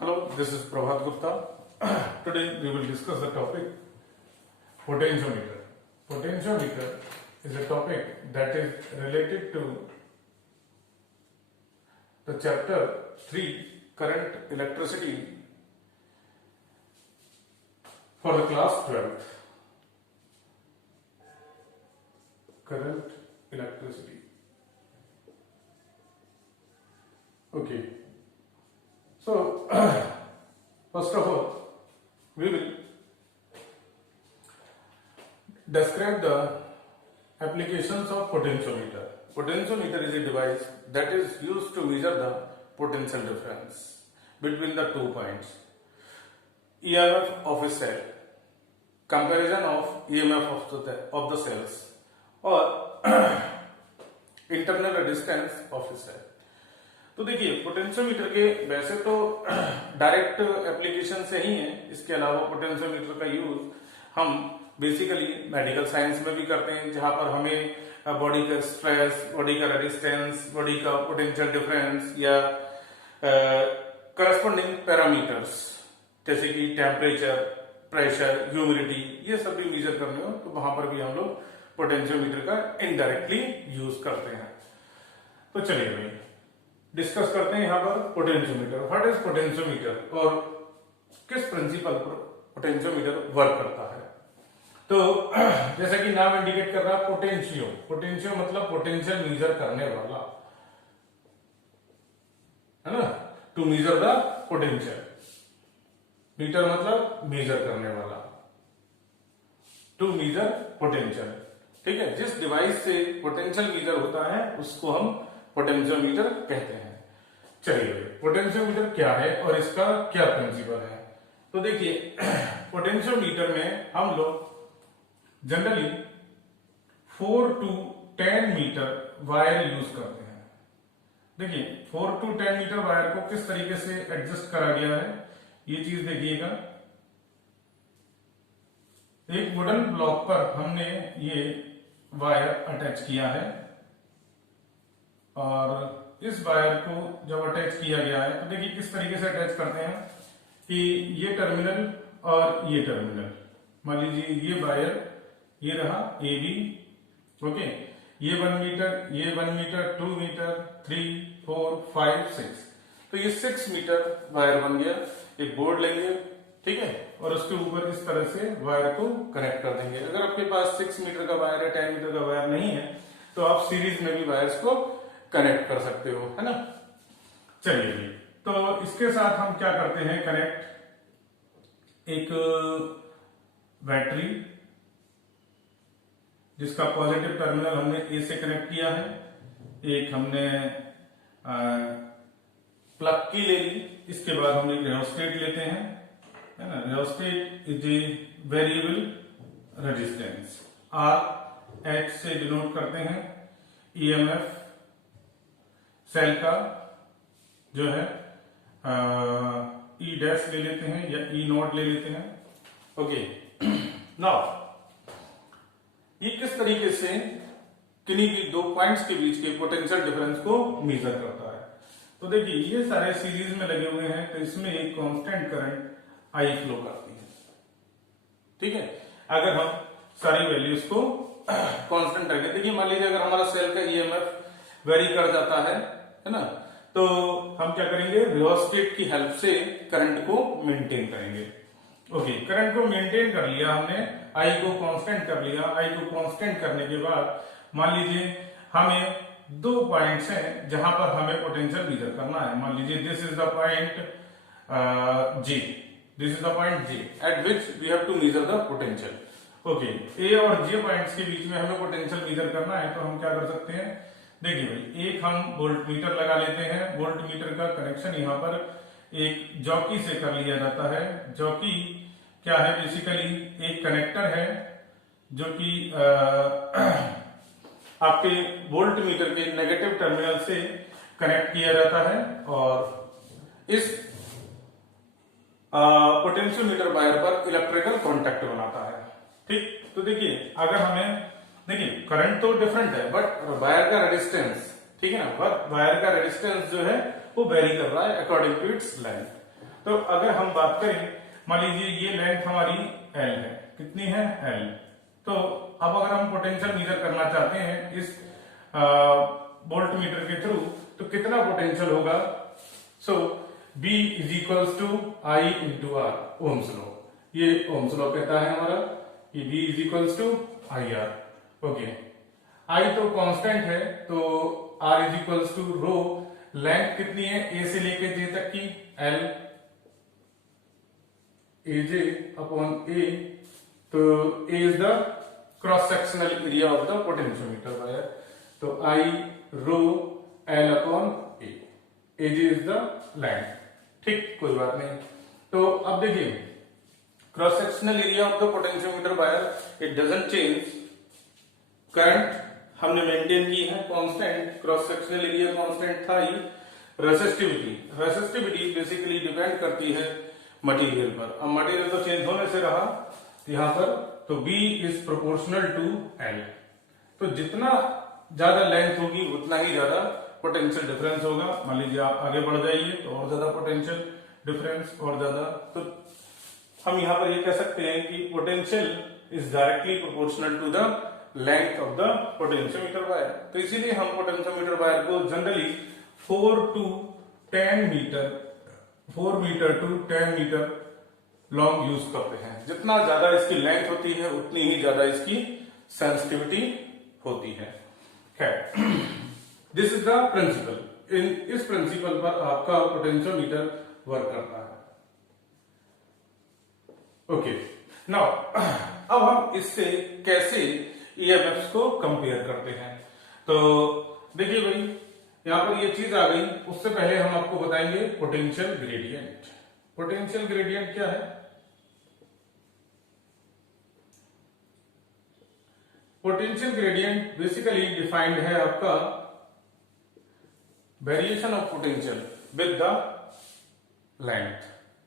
Hello, this is Prabhat Gupta. Today we will discuss the topic potentiometer. Potentiometer is a topic that is related to the chapter 3 current electricity for the class 12th. Current electricity. Okay. So, first of all, we will describe the applications of potentiometer. Potentiometer is a device that is used to measure the potential difference between the 2 points. EMF of a cell, comparison of EMF of the cells, or internal resistance of a cell. तो देखिए potentiometer के वैसे तो direct application से ही है, इसके अलावा potentiometer का यूज हम बेसिकली मेडिकल साइंस में भी करते हैं, जहां पर हमें बॉडी का स्ट्रेस, बॉडी का रेजिस्टेंस, बॉडी का पोटेंशियल डिफरेंस या करस्पॉन्डिंग पैरामीटर्स जैसे कि टेम्परेचर, प्रेशर, ह्यूमिडिटी, ये सब भी मेजर करने हो तो वहां पर भी हम लोग पोटेंशियोमीटर का इनडायरेक्टली यूज करते हैं। तो चलिए भाई डिस्कस करते हैं यहाँ पर पोटेंशियोमीटर। व्हाट इज पोटेंशियोमीटर और किस प्रिंसिपल पर पोटेंशियोमीटर वर्क करता है। तो जैसा कि नाम इंडिकेट कर रहा है पोटेंशियो, पोटेंशियो मतलब पोटेंशियल मेजर करने वाला है ना, to measure the potential. Meter मतलब मेजर करने वाला, टू मेजर पोटेंशियल। ठीक है, जिस डिवाइस से पोटेंशियल मेजर होता है उसको हम पोटेंशियोमीटर कहते हैं। चलिए पोटेंशियोमीटर क्या है और इसका क्या प्रिंसिपल है। तो देखिए पोटेंशियोमीटर में हम लोग generally 4 to 10 metre wire use करते हैं। देखिए 4 to 10 मीटर वायर को किस तरीके से एडजस्ट करा गया है, ये चीज देखिएगा। एक वुडन ब्लॉक पर हमने ये वायर अटैच किया है और इस वायर को जब अटैच किया गया है तो देखिए किस तरीके से अटैच करते हैं कि ये टर्मिनल और ये टर्मिनल, मान लीजिए ये वायर ये रहा ए बी, ओके, ये 1 मीटर, ये 1 मीटर, 2 मीटर, 3, 4, 5, 6, तो ये 6 मीटर वायर बन गया। एक बोर्ड लेंगे, ठीक है, और उसके ऊपर इस तरह से वायर को कनेक्ट कर देंगे। अगर आपके पास 6 मीटर का वायर है, 10 मीटर का वायर नहीं है, तो आप सीरीज में भी वायर्स को कनेक्ट कर सकते हो, है ना। चलिए जी, तो इसके साथ हम क्या करते हैं, कनेक्ट एक बैटरी जिसका पॉजिटिव टर्मिनल हमने ए से कनेक्ट किया है, एक हमने प्लग की ले ली, इसके बाद हम एक रियोस्टेट लेते हैं, है ना। Rheostat is a variable resistance, R H से डिनोट करते हैं। ईएमएफ सेल का जो है ई डैश ले लेते हैं या ई नोट ले लेते हैं, ओके। नाउ ये किस तरीके से किन्हीं भी 2 पॉइंट्स के बीच के पोटेंशियल डिफरेंस को मेजर करता है। तो देखिए ये सारे सीरीज में लगे हुए हैं, तो इसमें एक कांस्टेंट करंट आई फ्लो करती है, ठीक है। अगर हम सारी वैल्यूज को कांस्टेंट रखें, देखिए मान लीजिए अगर हमारा सेल का ईएमएफ वेरी कर जाता है ना, तो हम क्या करेंगे, रियोस्टेट की हेल्प से करंट को मेंटेन करेंगे। ओके, करंट को मेंटेन कर लिया हमने, आई को कांस्टेंट कर लिया। आई को कांस्टेंट करने के बाद मान लीजिए हमें 2 पॉइंट्स हैं जहां पर हमें पोटेंशियल मेजर करना है। मान लीजिए this is the point G, this is the point G at which we have to measure the potential. Okay, A और जे पॉइंट्स के बीच में हमें पोटेंशियल मेजर करना है, तो हम क्या कर सकते हैं, देखिए भाई एक हम वोल्ट मीटर लगा लेते हैं। वोल्ट मीटर का कनेक्शन यहाँ पर एक जॉकी से कर लिया जाता है। जॉकी क्या है, बेसिकली एक कनेक्टर है जो कि आपके वोल्ट मीटर के नेगेटिव टर्मिनल से कनेक्ट किया जाता है और इस पोटेंशियोमीटर वायर पर इलेक्ट्रिकल कॉन्टैक्ट बनाता है। ठीक, तो देखिए अगर हमें, देखिए करंट तो डिफरेंट है बट वायर का रेजिस्टेंस, ठीक है ना, वायर का रेजिस्टेंस जो है वो वेरी कर रहा है अकॉर्डिंग टू इट्स लेंथ। तो अगर हम बात करें, मान लीजिए ये लेंथ हमारी एल है, कितनी है एल। तो अब अगर हम पोटेंशियल मेजर करना चाहते हैं इस वोल्ट मीटर के थ्रू, तो कितना पोटेंशियल होगा। So B is equals to I into R, Ohm's law. ये ओम्स लॉ कहता है हमारा कि B is equals to I R. Okay, I तो कांस्टेंट है, तो R is equals to rho, length कितनी है ए से लेके जे तक की, L A J upon A. तो A is the cross sectional area of the potentiometer wire, तो I rho L upon A, A J is the length. ठीक, कोई बात नहीं। तो अब देखिए, cross sectional area of the potentiometer wire it doesn't change, current हमने maintain की है constant, cross sectional area constant था ही। रेसिस्टिविटी बेसिकली डिपेंड करती है मटेरियल पर। अब मटेरियल तो चेंज होने से रहा यहां पर, तो B is proportional to L। तो जितना ज्यादा लेंथ होगी उतना ही ज्यादा पोटेंशियल डिफरेंस होगा। मान लीजिए आप आगे बढ़ जाइए तो और ज्यादा पोटेंशियल डिफरेंस और ज्यादा, तो हम यहां पर ये कह सकते हैं कि potential is directly proportional to the length of the potentiometer wire. तो इसीलिए हम पोटेंशियोमीटर वायर को generally 4 metre to 10 metre long use करते हैं। जितना ज्यादा इसकी लेंथ होती है उतनी ही ज्यादा इसकी सेंसिटिविटी होती है। खैर, दिस इज द प्रिंसिपल। इस प्रिंसिपल पर आपका पोटेंशियोमीटर वर्क करता है। ओके, नाउ अब हम इससे कैसे ईएमएफ्स को कंपेयर करते हैं। तो देखिए भाई, यहां पर ये चीज आ गई, उससे पहले हम आपको बताएंगे पोटेंशियल ग्रेडियंट। पोटेंशियल ग्रेडियंट क्या है? पोटेंशियल ग्रेडियंट बेसिकली डिफाइंड है आपका variation of potential with the length.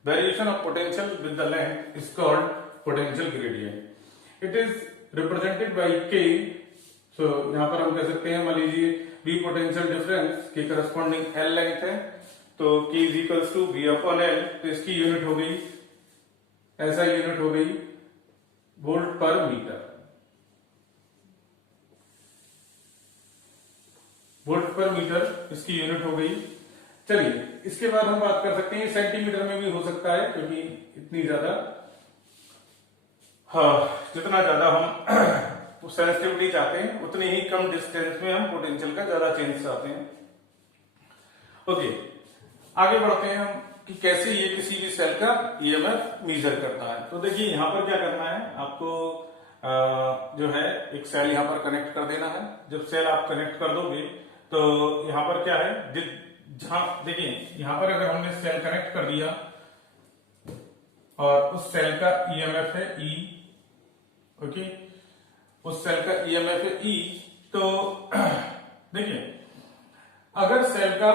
Variation of potential with the length is called potential gradient. It is represented by K। सो यहां पर हम कह सकते हैं, मान लीजिए B पोटेंशियल डिफरेंस के करस्पॉन्डिंग L लेंथ है, तो K is equals to B upon L। तो इसकी यूनिट हो गई, ऐसा यूनिट हो गई वोल्ट पर मीटर, वोल्ट पर मीटर इसकी यूनिट हो गई। चलिए, इसके बाद हम बात कर सकते हैं, सेंटीमीटर में भी हो सकता है, क्योंकि इतनी ज्यादा जितना ज्यादा हम सेंसिटिविटी चाहते हैं उतनी ही कम डिस्टेंस में हम पोटेंशियल का ज्यादा चेंज चाहते हैं। ओके, आगे बढ़ते हैं हम कि कैसे ये किसी भी सेल का ईएमएफ मेजर करता है। तो देखिए, यहां पर क्या करना है आपको, जो है एक सेल यहां पर कनेक्ट कर देना है। जब सेल आप कनेक्ट कर दोगे तो यहां पर क्या है, जहां देखिए यहां पर अगर हमने सेल कनेक्ट कर दिया और उस सेल का ईएमएफ है E, ओके, उस सेल का ईएमएफ है E, तो देखिए अगर सेल का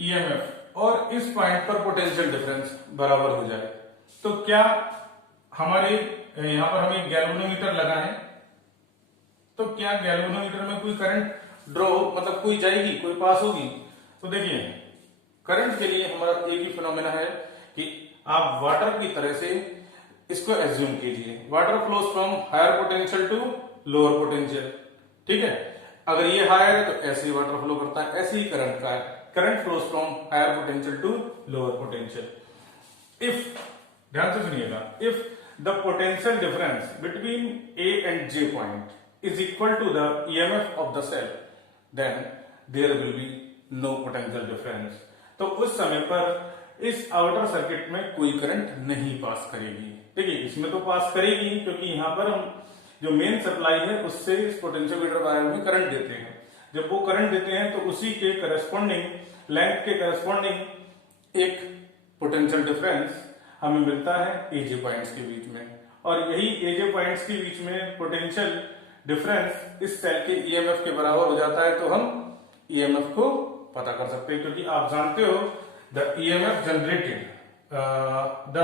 ईएमएफ और इस पॉइंट पर पोटेंशियल डिफरेंस बराबर हो जाए, तो क्या हमारे यहां पर हम एक गैल्वेनोमीटर लगाएं, तो क्या गैल्वेनोमीटर में कोई करंट ड्रॉ, मतलब कोई जाएगी, कोई पास होगी? तो देखिए, करंट के लिए हमारा एक ही फिनोमेना है कि आप वाटर की तरह से इसको एज्यूम कीजिए। Water flows from higher potential to lower potential, ठीक है। अगर ये हायर है तो ऐसे ही वाटर फ्लो करता है, ऐसे ही करंट का है, current flows from higher potential to lower potential. If, ध्यान से सुनिएगा, if the potential difference between A and J point is equal to the EMF of the cell, then there will be no potential difference. तो उस समय पर इस outer circuit में कोई करंट नहीं पास करेगी। देखिए, इसमें तो पास करेगी, क्योंकि यहां पर हम जो मेन सप्लाई है उससे इस पोटेंशियोमीटर वायर में करंट देते हैं। जब वो करंट देते हैं तो उसी के करस्पॉन्डिंग, लेंथ के करस्पॉन्डिंग एक पोटेंशियल डिफरेंस हमें मिलता है एजे पॉइंट्स के बीच में, और यही एजे पॉइंट्स के बीच में पोटेंशियल डिफरेंस इस सेल के ईएमएफ के बराबर हो जाता है। तो हम ईएमएफ को पता कर सकते हैं, क्योंकि आप जानते हो the EMF generated, the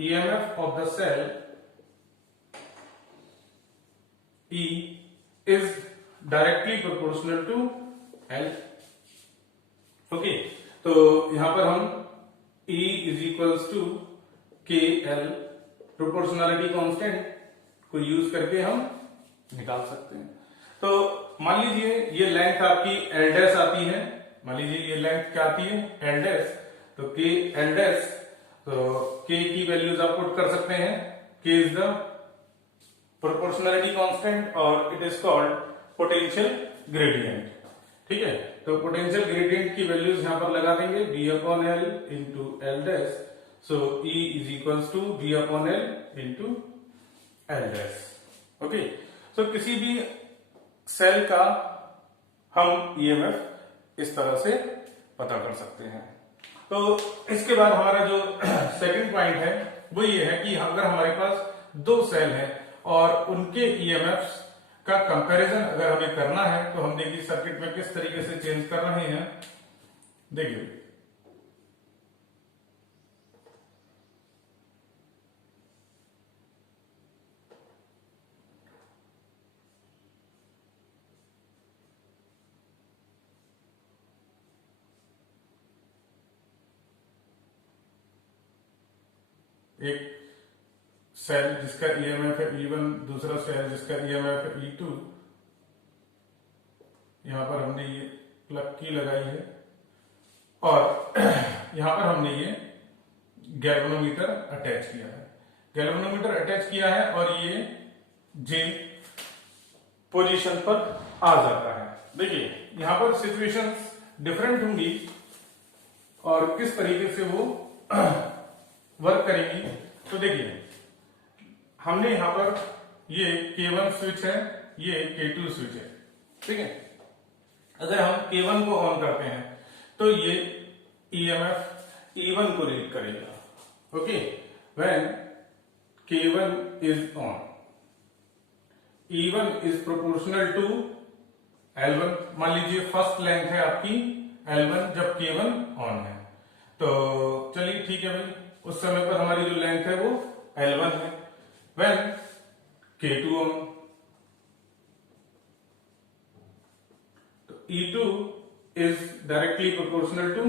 EMF of the cell E is directly proportional to L। Okay, तो यहां पर हम E is equals to K L, proportionality constant को यूज करके हम निकाल सकते हैं। तो मान लीजिए ये लेंथ आपकी एल डैश आती है, मान लीजिए ये लेंथ क्या आती है एल डैश, तो के एल डैश, तो के की वैल्यूज आप पुट कर सकते हैं। के इज द प्रोपोर्शनलिटी कांस्टेंट और it is called potential gradient. ठीक है, तो पोटेंशियल ग्रेडियंट की वैल्यूज यहां पर लगा देंगे B upon L into L dash, so E is equals to B upon L into L dash. Okay, so किसी भी सेल का हम ईएमएफ इस तरह से पता कर सकते हैं। तो इसके बाद हमारा जो सेकंड पॉइंट है वो ये है कि अगर हमारे पास दो सेल हैं और उनके ईएमएफ का कंपैरिजन अगर हमें करना है तो हम देखिए सर्किट में किस तरीके से चेंज कर रहे हैं। देखिए एक सेल जिसका ईएमएफ है E1, दूसरा सेल जिसका ईएमएफ है E2, यहां पर हमने ये प्लग की लगाई है और यहां पर हमने ये गैल्वेनोमीटर अटैच किया है। गैल्वेनोमीटर अटैच किया है और ये जे पोजीशन पर आ जाता है। देखिए यहां पर सिचुएशंस डिफरेंट होंगी और किस तरीके से वो वर्क करेंगी। तो देखिए हमने यहां पर ये K1 स्विच है, ये K2 स्विच है। ठीक है, अगर हम K1 को ऑन करते हैं तो ये ईएमएफ E1 को रीड करेगा। Okay, when K1 is on, E1 is proportional to L1। मान लीजिए फर्स्ट लेंथ है आपकी L1 जब K1 ऑन है, तो चलिए ठीक है भाई, उस समय पर हमारी जो लेंथ है वो L1 है। व्हेन K2 ऑन, तो E2 is directly proportional to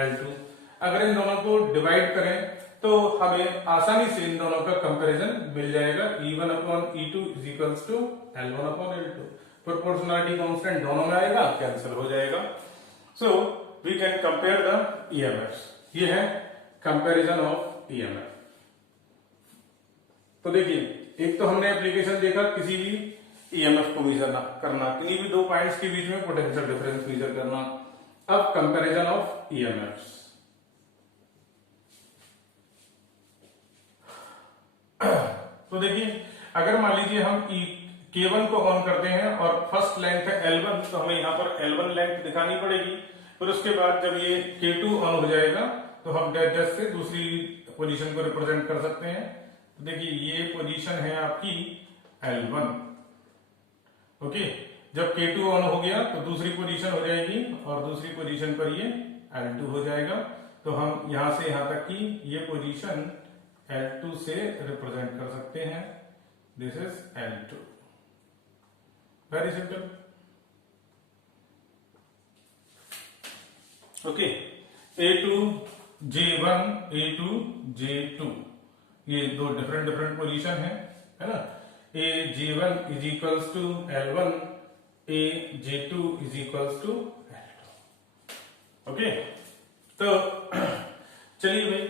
L2। अगर इन दोनों को डिवाइड करें तो हमें आसानी से इन दोनों का कंपैरिजन मिल जाएगा। E1 upon E2 is equals to L1 upon L2। Proportionality constant दोनों में आएगा, कैंसिल हो जाएगा। So we can compare the EMF. ये है कंपैरिजन ऑफ ईएमएफ। तो देखिए एक तो हमने एप्लीकेशन देखा किसी भी ईएमएफ को मेजर करना, किन्हीं भी दो पॉइंट्स के बीच में पोटेंशियल डिफरेंस मेजर करना। अब कंपैरिजन ऑफ ईएमएफ। तो देखिए अगर मान लीजिए हम K1 को ऑन करते हैं और फर्स्ट लेंथ है L1, तो हमें यहाँ पर L1 लेंथ दिखानी पड़ेगी। फिर उसके बाद जब ये K2 ऑन हो जाएगा तो हम डैश से दूसरी पोजीशन को रिप्रेजेंट कर सकते हैं। तो देखिए ये पोजीशन है आपकी L1। ओके, जब K2 ऑन हो गया तो दूसरी पोजीशन हो जाएगी और दूसरी पोजीशन पर ये L2 हो जाएगा। तो हम यहां से यहां तक की ये पोजीशन L2 से रिप्रेजेंट कर सकते हैं। This is L2, very simple. Okay, A2 J1 A2 J2, ये दो डिफरेंट पोजीशन है ना। A J1 is equals to L1, A J2 is equals to L2। Okay, तो चलिए भाई